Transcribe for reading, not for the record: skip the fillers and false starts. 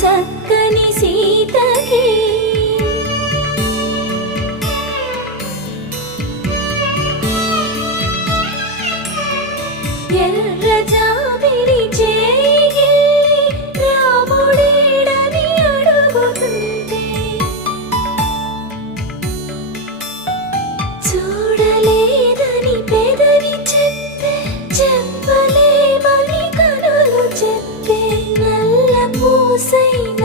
చక్కని సీతకి ఎర్ర జాబిలి చేయి రాముడేడని అడుగుతుంటే చూడలేదని పెదవి చెప్పే చెప్పలేమని కనులు చెప్పే నల్ల పూసైన